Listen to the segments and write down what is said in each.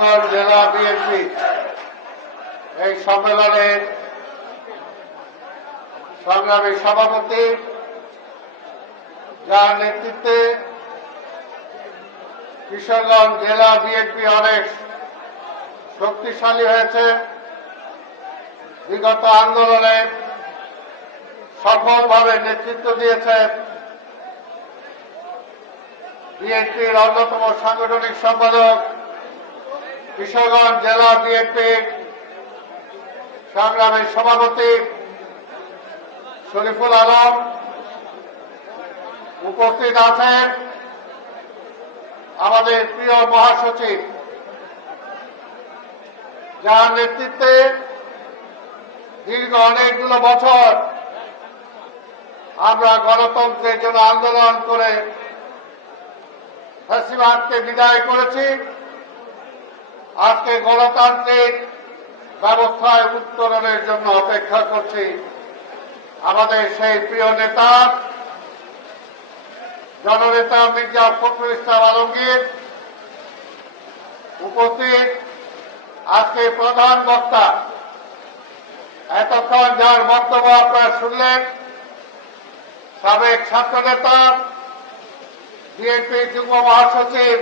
সুন্দরবন জেলা বিএনপি এই সম্মেলনের সংগ্রামী সভাপতি যার নেতৃত্বে কিশোরগঞ্জ জেলা বিএনপি অনেক শক্তিশালী হয়েছে বিগত আন্দোলনে সফলভাবে নেতৃত্ব দিয়েছে বিএনপির অন্যতম সাংগঠনিক সম্পাদক কিশোরগঞ্জ জেলা বিএনপি সংগ্রামের সভাপতি শরীফুল আলম উপস্থিত আছেন আমাদের প্রিয় মহাসচিব যার নেতৃত্বে দীর্ঘ অনেকগুলো বছর আমরা গণতন্ত্রের জন্য আন্দোলন করে ফেসিবাদকে বিদায় করেছি আজকে গণতান্ত্রিক ব্যবস্থায় উত্তরণের জন্য অপেক্ষা করছি আমাদের সেই প্রিয় নেতা জননেতা মির্জা ফখরুল ইসলাম আলমগীর উপস্থিত আজকে প্রধান বক্তা এতক্ষণ যার বক্তব্য আপনারা শুনলেন সাবেক ছাত্র নেতা বিএনপি যুগ্ম মহাসচিব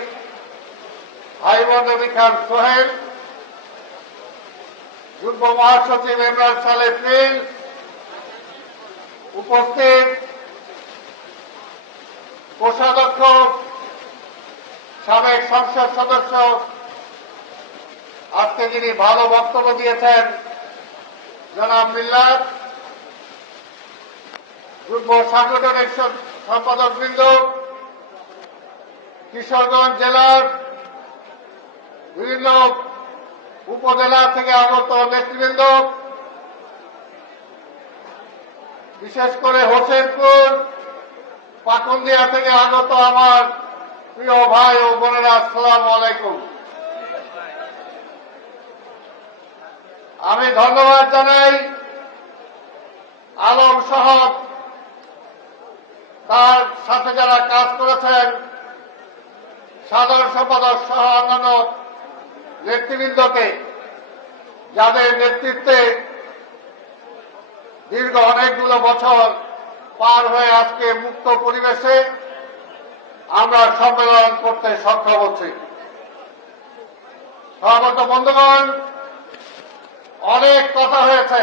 আইমান নবী খান সোহেল যুগ্ম মহাসচিব এমরান সালে উপস্থিত কোষাধ্যক্ষ সাবেক সংসদ সদস্য আজকে যিনি ভালো বক্তব্য দিয়েছেন জনাব মিল্লা যুব সাংগঠনিক সম্পাদক বৃন্দ কিশোরগঞ্জ জেলার বিভিন্ন উপজেলা থেকে আগত নেতৃবৃন্দ বিশেষ করে হোসেনপুর পাকন্দিয়া থেকে আগত আমার প্রিয় ভাই ও বোনেরা আসসালাম আলাইকুম আমি ধন্যবাদ জানাই আলম সহ তার সাথে যারা কাজ করেছেন সাধারণ সম্পাদক সহ অন্যান্য নেতৃবৃন্দকে যাদের নেতৃত্বে দীর্ঘ অনেকগুলো বছর পার হয়ে আজকে মুক্ত পরিবেশে আমরা সম্মেলন করতে সক্ষম হচ্ছি সভাপত বন্ধুগণ অনেক কথা হয়েছে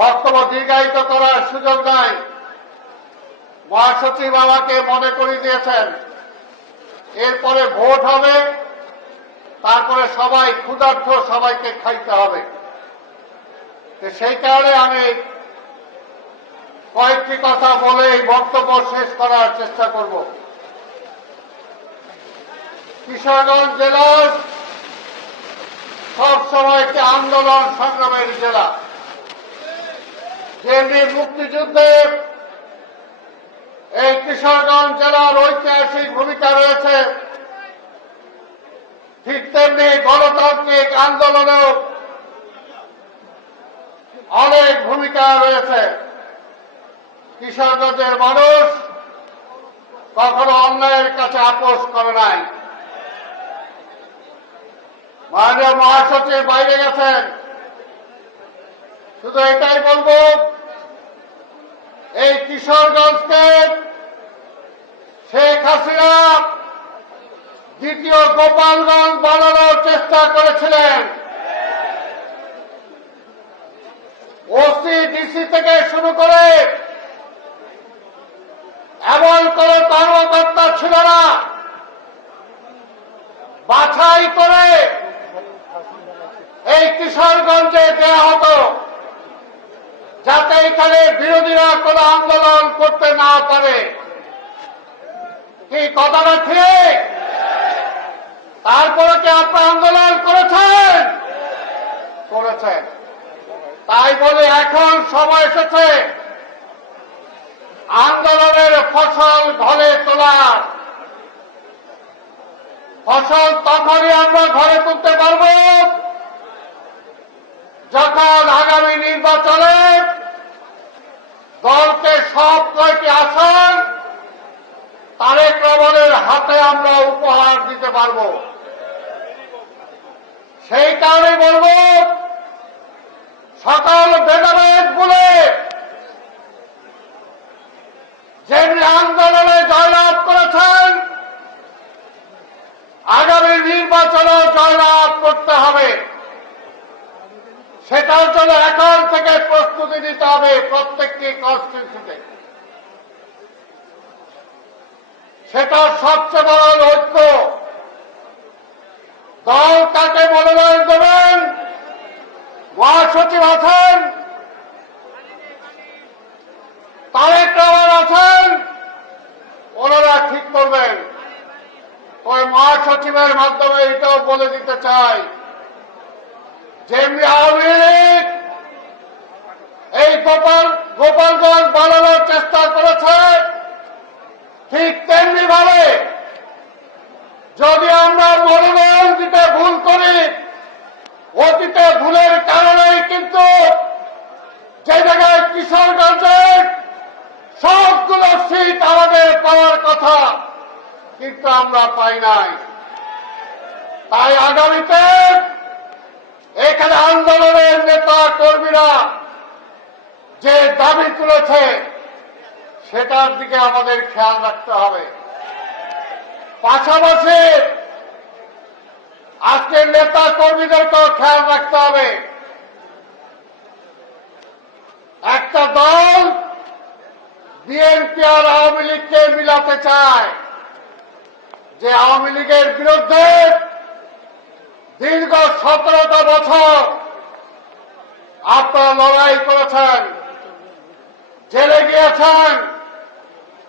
বক্তব্য দীর্ঘায়িত করার সুযোগ নাই মহাসচিব আমাকে মনে করিয়ে দিয়েছেন এরপরে ভোট হবে তারপরে সবাই ক্ষুধার্থ সবাইকে খাইতে হবে সেই কারণে আমি কয়েকটি কথা বলে এই বক্তব্য শেষ করার চেষ্টা করব কিশোরগঞ্জ জেলার সবসময় একটি আন্দোলন সংগ্রামের জেলা যেমনি মুক্তিযুদ্ধের এই কিশোরগঞ্জ জেলার ঐতিহাসিক ভূমিকা রয়েছে ঠিক তেমনি গণতান্ত্রিক আন্দোলনেও অনেক ভূমিকা রয়েছে কিশোরগঞ্জের মানুষ কখনো অন্যায়ের কাছে আপোষ করে নাই মাননীয় মহাসচিব বাইরে গেছেন শুধু এটাই বলব এই কিশোরগঞ্জকে শেখ হাসিনা দ্বিতীয় গোপালগঞ্জ বানানোর চেষ্টা করেছিলেন ওসি ডিসি থেকে শুরু করে এমন কোন কর্মকর্তা ছিল না বাছাই করে এই কিশোরগঞ্জে দেওয়া হতো যাতে এখানে বিরোধীরা কোন আন্দোলন করতে না পারে কি কথাটা ঠিক তারপরে কি আপনার আন্দোলন করেছেন করেছেন তাই বলে এখন সময় এসেছে আন্দোলনের ফসল ঘরে তোলার ফসল তখনই আমরা ঘরে তুলতে পারব যখন আগামী নির্বাচনে দলকে সব কয়টি আসন তারেক রবনের হাতে আমরা উপহার দিতে পারবো সেই কারণে বলবো সকল ভেদাভেদ বলে যেমনি আন্দোলনে জয়লাভ করেছেন আগামী নির্বাচনে জয়লাভ করতে হবে সেটার জন্য এখন থেকে প্রস্তুতি নিতে হবে প্রত্যেকটি কনস্টিটিউশনে সেটা সবচেয়ে বড় লক্ষ্য দল তাকে মনোনয়ন দেবেন মহাসচিব আছেন তারেক রহমান আছেন ওনারা ঠিক করবেন ওই মহাসচিবের মাধ্যমে এটাও বলে দিতে চাই যেমনি আওয়ামী লীগ এই গোপাল গোপালগঞ্জ বানানোর চেষ্টা করেছে ঠিক তেমনি ভাবে যদি আমরা মনোনয়ন দিতে ভুল করি অতীতে ভুলের কারণেই কিন্তু যে জায়গায় কিশোরগঞ্জের সবগুলো সিট আমাদের পাওয়ার কথা কিন্তু আমরা পাই নাই তাই আগামীতে এখানে আন্দোলনের নেতা কর্মীরা যে দাবি তুলেছে সেটার দিকে আমাদের খেয়াল রাখতে হবে পাশাপাশি আজকে নেতা কর্মীদেরকেও খেয়াল রাখতে হবে একটা দল বিএনপি আর আওয়ামী লীগকে মিলাতে চায় যে আওয়ামী লীগের বিরুদ্ধে দীর্ঘ সতেরোটা বছর আপনারা লড়াই করেছেন জেলে গিয়েছেন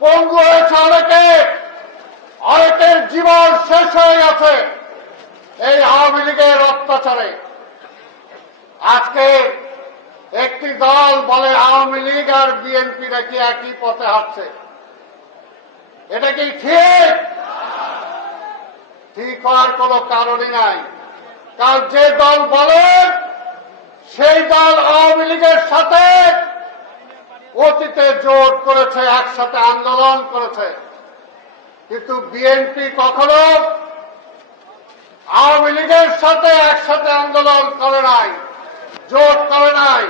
পঙ্গু হয়েছে অনেকে আরেকের জীবন শেষ হয়ে গেছে এই আওয়ামী লীগের অত্যাচারে আজকে একটি দল বলে আওয়ামী লীগ আর বিএনপি নাকি একই পথে হাঁটছে এটা কি ঠিক ঠিক হওয়ার কোন কারণই নাই কারণ যে দল বলে সেই দল আওয়ামী লীগের সাথে অতীতে জোট করেছে একসাথে আন্দোলন করেছে কিন্তু বিএনপি কখনো আওয়ামী লীগের সাথে একসাথে আন্দোলন করে নাই জোট করে নাই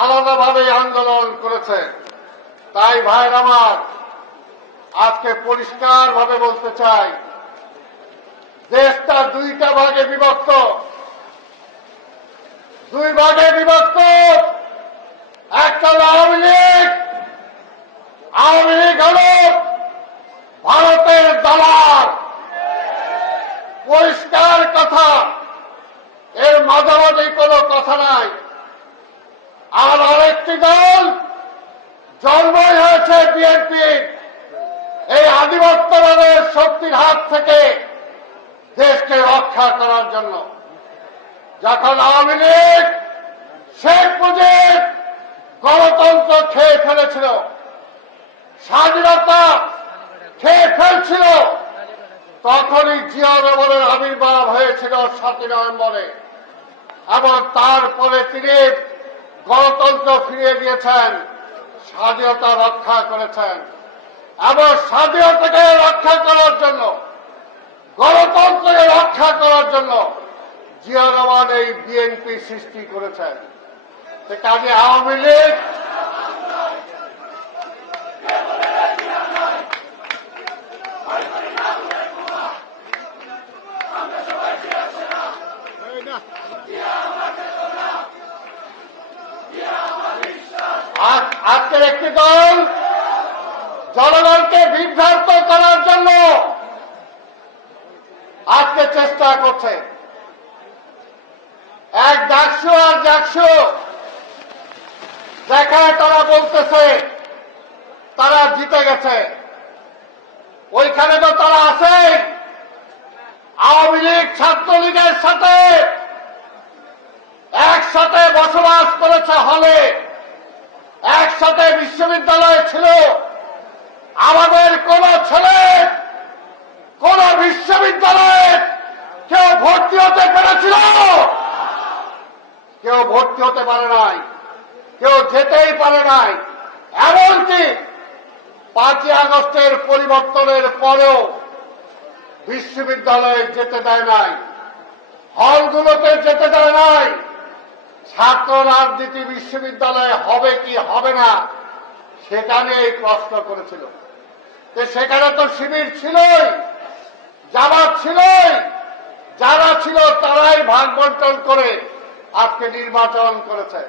আলাদাভাবে আন্দোলন করেছে তাই ভাইয়ের আমার আজকে পরিষ্কার ভাবে বলতে চাই দেশটা দুইটা ভাগে বিভক্ত দুই ভাগে বিভক্ত একটা আওয়ামী লীগ আওয়ামী লীগ হল ভারতের দালাল পরিষ্কার কথা এর মাঝামাঝি কোনো কথা নাই আর আরেকটি দল জন্মই হয়েছে বিএনপি এই আধিপত্যবাদের শক্তির হাত থেকে দেশকে রক্ষা করার জন্য যখন আওয়ামী লীগ শেখ মুজিব গণতন্ত্র খেয়ে ফেলেছিল স্বাধীনতা খেয়ে ফেলছিল তখনই জিয়া রহমানের আবির্ভাব হয়েছিল সাতই নভেম্বরে এবং তারপরে তিনি গণতন্ত্র ফিরিয়ে দিয়েছেন স্বাধীনতা রক্ষা করেছেন এবং স্বাধীনতাকে রক্ষা করার জন্য গণতন্ত্রকে রক্ষা করার জন্য জিয়া রহমান এই বিএনপি সৃষ্টি করেছেন কাজে আওয়ামী লীগ আজকের একটি দল জনগণকে বিভ্রান্ত করার জন্য আজকে চেষ্টা করছে এক ডাকশো আর ডাকশো দেখায় তারা বলতেছে তারা জিতে গেছে ওইখানে তো তারা আছে আওয়ামী লীগ ছাত্রলীগের সাথে একসাথে বসবাস করেছে হলে একসাথে বিশ্ববিদ্যালয় ছিল আমাদের কোন ছেলে কোন বিশ্ববিদ্যালয়ে কেউ ভর্তি হতে পেরেছিল কেউ ভর্তি হতে পারে নাই কেউ যেতেই পারে নাই এমনকি পাঁচই আগস্টের পরিবর্তনের পরেও বিশ্ববিদ্যালয়ে যেতে দেয় নাই হলগুলোতে যেতে দেয় নাই ছাত্র রাজনীতি বিশ্ববিদ্যালয়ে হবে কি হবে না সেখানে এই প্রশ্ন করেছিল সেখানে তো শিবির ছিলই জামাত ছিলই যারা ছিল তারাই ভাগ বন্টন করে আজকে নির্বাচন করেছে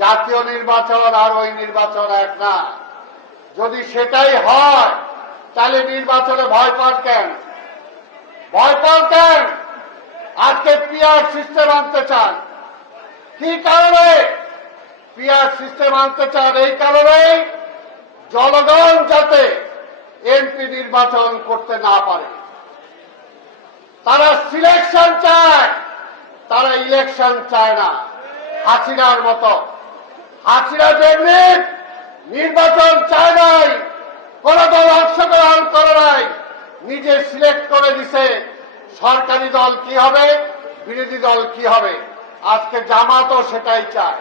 জাতীয় নির্বাচন আর ওই নির্বাচন এক না যদি সেটাই হয় তাহলে নির্বাচনে ভয় পান কেন ভয় পান কেন আজকে পিয়ার সিস্টেম আনতে চান কি কারণে পিয়ার সিস্টেম আনতে চান এই কারণে জনগণ যাতে এমপি নির্বাচন করতে না পারে তারা সিলেকশন চায় তারা ইলেকশন চায় না হাসিনার মতো হাসিনা যেমনি নির্বাচন চায় নাই কোন দল অংশগ্রহণ করে নাই নিজে সিলেক্ট করে দিছে সরকারি দল কি হবে বিরোধী দল কি হবে আজকে জামাতও সেটাই চায়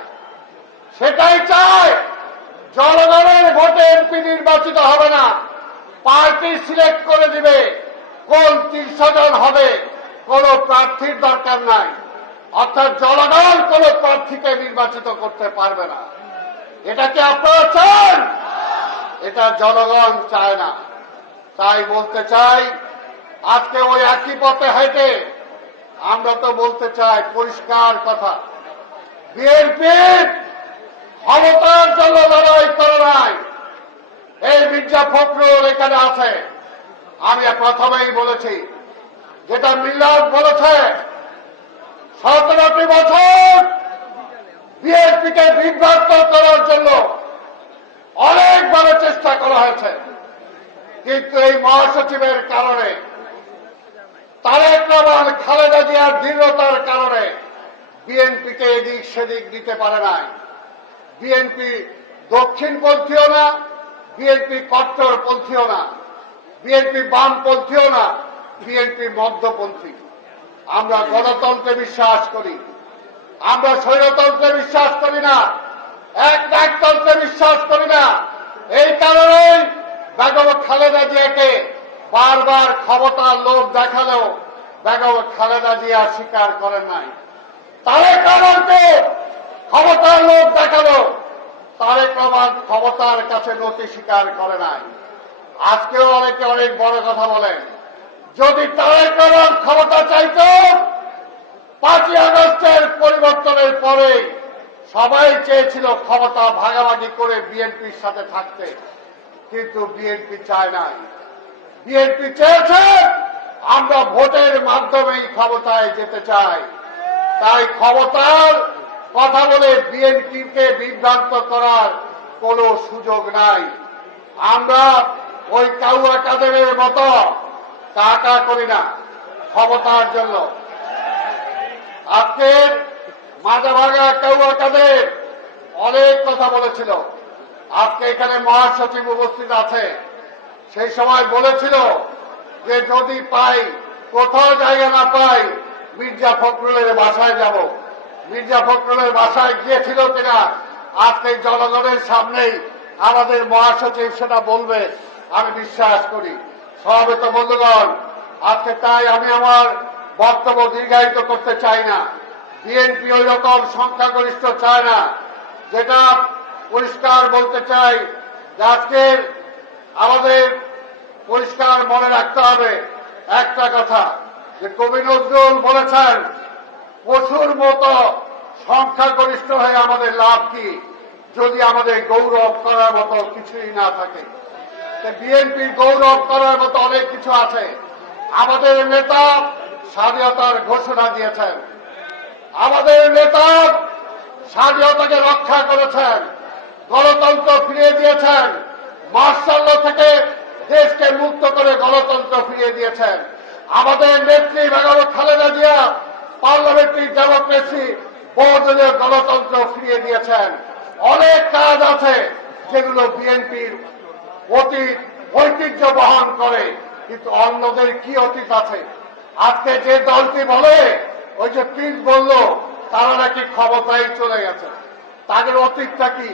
সেটাই চায় জনগণের ভোটে এমপি নির্বাচিত হবে না পার্টি সিলেক্ট করে দিবে কোন তিনশো জন হবে কোন প্রার্থীর দরকার নাই অর্থাৎ জনগণ কোন প্রার্থীকে নির্বাচিত করতে পারবে না এটা কি আপনারা চান এটা জনগণ চায় না তাই বলতে চাই আজকে ওই একই পথে হেঁটে আমরা তো বলতে চাই পরিষ্কার কথা বিএনপি ক্ষমতার জন্য লড়াই করে নাই এই মির্জা ফখরুল এখানে আছে আমি প্রথমেই বলেছি যেটা মিল্লাদ বলেছে সতেরোটি বছর বিএনপিকে বিভ্রান্ত করার জন্য অনেকভাবে চেষ্টা করা হয়েছে কিন্তু এই মহাসচিবের কারণে দৃঢ়তার কারণে বিএনপিকে এদিক সেদিক দিতে পারে নাই বিএনপি দক্ষিণপন্থীও না বিএনপি কট্টরপন্থীও না বিএনপি বামপন্থীও না বিএনপি মধ্যপন্থী আমরা গণতন্ত্রে বিশ্বাস করি আমরা স্বৈরতন্ত্রে বিশ্বাস করি না এক একতন্ত্রে বিশ্বাস করি না এই কারণেই বেগম খালেদা জিয়াকে বারবার ক্ষমতার লোভ দেখালেও বেগম খালেদা জিয়া স্বীকার করেন নাই তারেক রহমানকে ক্ষমতার লোক দেখালো তারেক রহমান ক্ষমতার কাছে নতি স্বীকার করে নাই আজকেও অনেকে অনেক বড় কথা বলেন যদি তারেক রহমান ক্ষমতা চাইত পাঁচই আগস্টের পরিবর্তনের পরে সবাই চেয়েছিল ক্ষমতা ভাগাভাগি করে বিএনপির সাথে থাকতে কিন্তু বিএনপি চায় নাই বিএনপি চেয়েছে আমরা ভোটের মাধ্যমেই ক্ষমতায় যেতে চাই তাই ক্ষমতার কথা বলে বিএনপিকে বিভ্রান্ত করার কোন সুযোগ নাই আমরা ওই কাউয়া কাদের মতো টাকা করি না ক্ষমতার জন্য আজকের মাঝে ভাগা কাউয়া কাদের অনেক কথা বলেছিল আজকে এখানে মহাসচিব উপস্থিত আছে সেই সময় বলেছিল যে যদি পাই কোথাও জায়গা না পাই মির্জা ফখরুলের বাসায় যাব মির্জা ফখরুলের বাসায় গিয়েছিল কিনা আজকে জনগণের সামনেই আমাদের মহাসচিব সেটা বলবে আমি বিশ্বাস করি সমাবেত বন্ধুগণ আজকে তাই আমি আমার বক্তব্য দীর্ঘায়িত করতে চাই না বিএনপি ওই রকম সংখ্যাগরিষ্ঠ চায় না যেটা পরিষ্কার বলতে চাই আজকের আমাদের পরিষ্কার মনে রাখতে হবে একটা কথা যে কবি নজরুল বলেছেন পশুর মতো সংখ্যাগরিষ্ঠ হয়ে আমাদের লাভ কি যদি আমাদের গৌরব করার মতো কিছুই না থাকে বিএনপির গৌরব করার মতো অনেক কিছু আছে আমাদের নেতা স্বাধীনতার ঘোষণা দিয়েছেন আমাদের নেতা স্বাধীনতাকে রক্ষা করেছেন গণতন্ত্র ফিরিয়ে দিয়েছেন মার্শাল্য থেকে দেশকে মুক্ত করে গণতন্ত্র ফিরিয়ে দিয়েছেন আমাদের নেত্রী বেগম খালেদা জিয়া পার্লামেন্টারি ডেমোক্রেসি বহুদলীয় গণতন্ত্র ফিরিয়ে দিয়েছেন অনেক কাজ আছে যেগুলো বিএনপির অতীত ঐতিহ্য বহন করে কিন্তু অন্যদের কি অতীত আছে আজকে যে দলটি বলে ওই যে প্রিন্স বলল তারা নাকি ক্ষমতায় চলে গেছে তাদের অতীতটা কি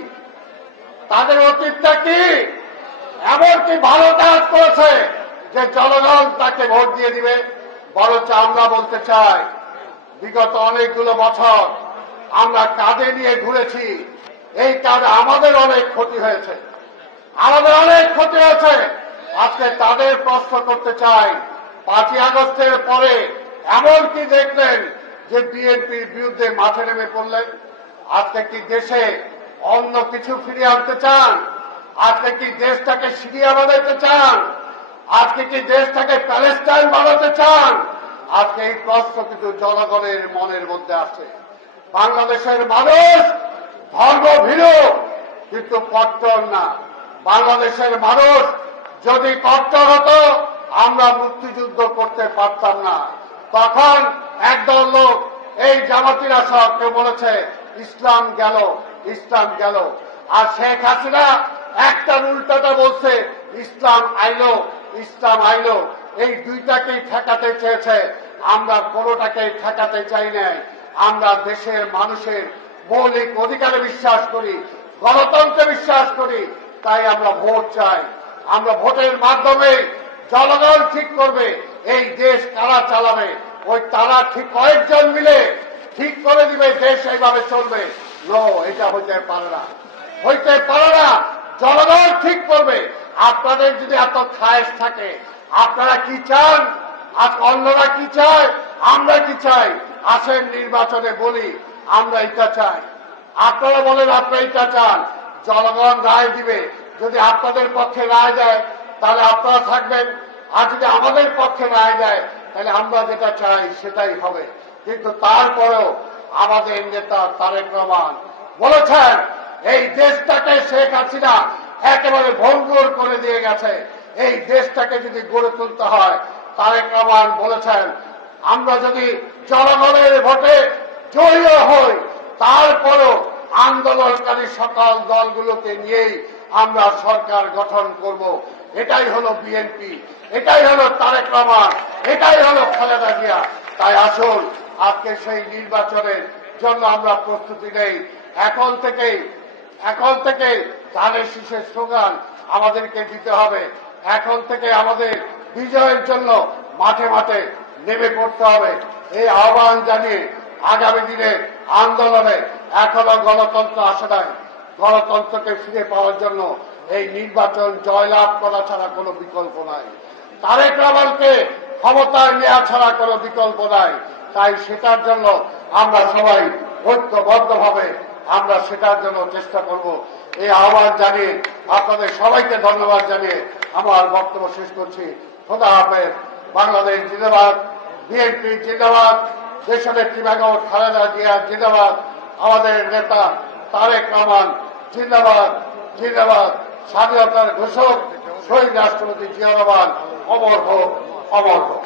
তাদের অতীতটা কি এমনকি ভালো কাজ করেছে যে জনগণ তাকে ভোট দিয়ে দিবে বরঞ্চ আমরা বলতে চাই বিগত অনেকগুলো বছর আমরা কাজে নিয়ে ঘুরেছি এই কাজে আমাদের অনেক ক্ষতি হয়েছে আমাদের অনেক ক্ষতি হয়েছে আজকে তাদের প্রশ্ন করতে চাই পাঁচই আগস্টের পরে এমন কি দেখলেন যে বিএনপির বিরুদ্ধে মাঠে নেমে পড়লেন আজকে কি দেশে অন্য কিছু ফিরিয়ে আনতে চান আজকে কি দেশটাকে সিরিয়া বানাইতে চান আজকে কি দেশটাকে প্যালেস্টাইন বানাতে চান আজকে এই প্রশ্ন কিন্তু জনগণের মনের মধ্যে আছে বাংলাদেশের মানুষ ধর্ম ভীরু কিন্তু কট্টর না বাংলাদেশের মানুষ যদি কট্টর হতো আমরা মুক্তিযুদ্ধ করতে পারতাম না তখন একদল লোক এই জামাতিরা সব বলেছে ইসলাম গেল ইসলাম গেল আর শেখ হাসিনা একটার উল্টাটা বলছে ইসলাম আইলো ইসলাম আইলো এই দুইটাকেই ঠেকাতে চেয়েছে আমরা কোনোটাকেই ঠেকাতে চাই নাই আমরা দেশের মানুষের মৌলিক অধিকারে বিশ্বাস করি গণতন্ত্রে বিশ্বাস করি তাই আমরা ভোট চাই আমরা ভোটের মাধ্যমে জনগণ ঠিক করবে এই দেশ কারা চালাবে ওই তারা ঠিক কয়েকজন মিলে ঠিক করে দিবে দেশ এইভাবে চলবে ন এটা হইতে পারে না হইতে পারে না জনগণ ঠিক করবে আপনাদের যদি এত খায়স থাকে আপনারা কি চান আর অন্যরা কি চায় আমরা কি চাই আসেন নির্বাচনে বলি আমরা এটা চাই আপনারা বলেন আপনারা এটা চান জনগণ রায় দিবে যদি আপনাদের পক্ষে রায় দেয় তাহলে আপনারা থাকবেন আর যদি আমাদের পক্ষে রায় দেয় তাহলে আমরা যেটা চাই সেটাই হবে কিন্তু তারপরেও আমাদের নেতা তারেক রহমান বলেছেন এই দেশটাকে শেখ হাসিনা একেবারে ভঙ্গুর করে দিয়ে গেছে এই দেশটাকে যদি গড়ে তুলতে হয় তারেক রহমান বলেছেন আমরা যদি জনগণের ভোটে জয়ীও হই তারপরও আন্দোলনকারী সকল দলগুলোকে নিয়েই আমরা সরকার গঠন করব। এটাই হলো বিএনপি এটাই হলো তারেক রহমান এটাই হলো খালেদা জিয়া তাই আসল আজকে সেই নির্বাচনের জন্য আমরা প্রস্তুতি নেই এখন থেকেই এখন থেকে ধানের শীষের স্লোগান আমাদেরকে দিতে হবে এখন থেকে আমাদের বিজয়ের জন্য মাঠে মাঠে নেমে পড়তে হবে এই আহ্বান জানিয়ে আগামী দিনের আন্দোলনে এখনো গণতন্ত্র আসে নাই গণতন্ত্রকে ফিরে পাওয়ার জন্য এই নির্বাচন জয়লাভ করা ছাড়া কোনো বিকল্প নাই তারেক রামালকে ক্ষমতায় নেওয়া ছাড়া কোনো বিকল্প নাই তাই সেটার জন্য আমরা সবাই ঐক্যবদ্ধভাবে আমরা সেটার জন্য চেষ্টা করব এই আহ্বান জানিয়ে আপনাদের সবাইকে ধন্যবাদ জানিয়ে আমার বক্তব্য শেষ করছি খোদা হাফেজ বাংলাদেশ জিন্দাবাদ বিএনপি জিন্দাবাদ দেশনেত্রী বেগম খালেদা জিয়া জিন্দাবাদ আমাদের নেতা তারেক রহমান জিন্দাবাদ জিন্দাবাদ স্বাধীনতার ঘোষক শহীদ রাষ্ট্রপতি জিয়া রহমান অমর হোক অমর হোক